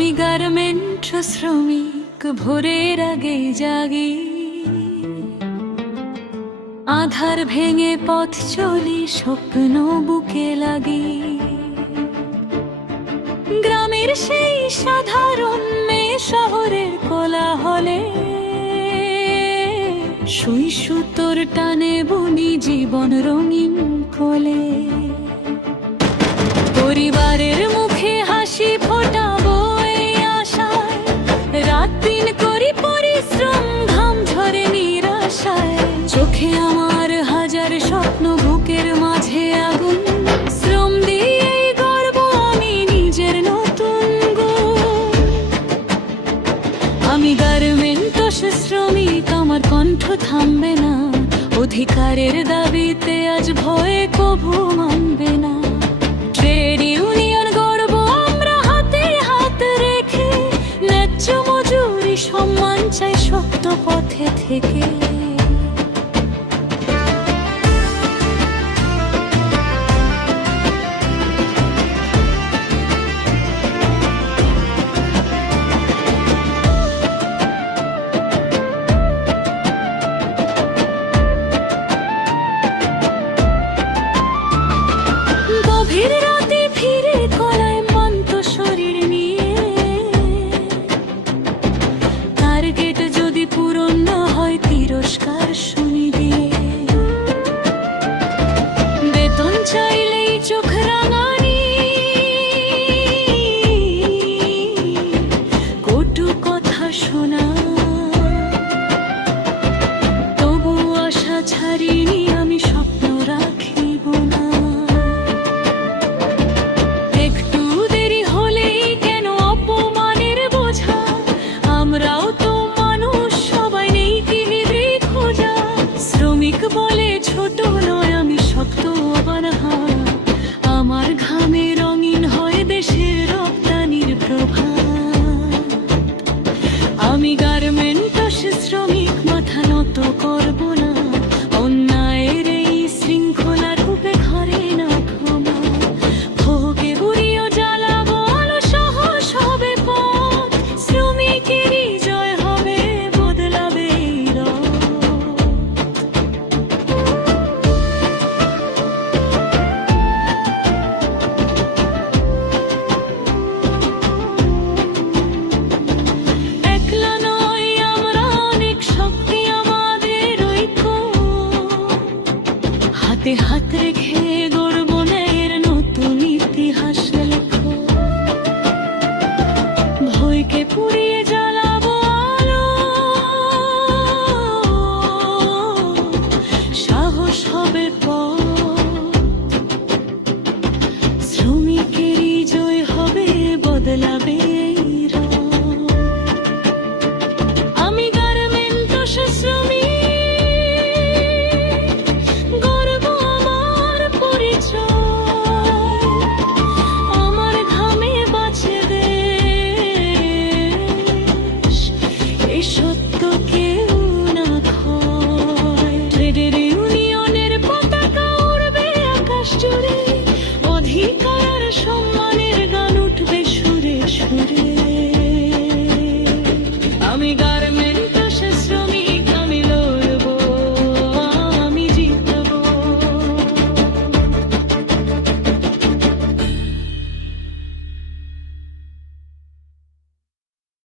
আমি গার্মেন্ট শ্রমিক, ভোরের আগে জাগি, আধার ভেঙে পথ চলি, স্বপ্ন বুকে লাগি। গ্রামের সেই সাধারণ মেয়ে শহরের কোলাহলে, সুই সুতোর টানে বুনি জীবন রঙিন কোলে। পরিবারের মুখে হাসি ফোটাবো এই আশায়, রাত দিন করি পরিশ্রম, ঘাম ঝরে নিরাশায়। চোখে আমার হাজার স্বপ্ন, বুকের মাঝে আগুন, শ্রম দিয়েই গর্ব আমি নিজের নতুন গুণ। আমি গার্মেন্টস শ্রমিক, আমার কণ্ঠ থামবে না, অধিকারের দাবিতে আজ ভয়ে কভু মানবে না। ট্রেড ইউনিয়ন গর্ব আমরা হাতে হাত রেখে, ন্যায্য মজুরি সম্মান চাই সত্য পথে থেকে। গভীর রাতে ফিরে কলায় মন্ত শরীর নিয়ে, টার্গেট যদি পূরণ না হয় তিরস্কার শুনি দিয়ে। বেতন চাইলেই চোখ রাঙানি, কটু কথা শোনা, তবু আশা ছাড়িনি, আমি স্বপ্ন রাখিব না। একটু দেরি হলেই কেন অপমানের বোঝা, আমরাও তো মানুষ, সবাই নেই কি নিভৃত খোঁজা। শ্রমিক বলে ছোট নয়, আমি শক্ত অবানহা, আমার ঘামে রঙিন হয় দেশের রপ্তানির প্রভা। আমি গার্মেন্টস শ্রমিক, মাথা নত করব না, অন্যায়ের এই শৃঙ্খলা রূপে ঘরে না ক্ষমা। ভোগে বুড়িও জ্বালাবো আলো, সাহস হবে পথ, শ্রমিকেরই জয় হবে, বদলাবে এই রথ। একলা নয় আমরা অনেক, শক্তি আমাদের ঐক্য, হাতে হাত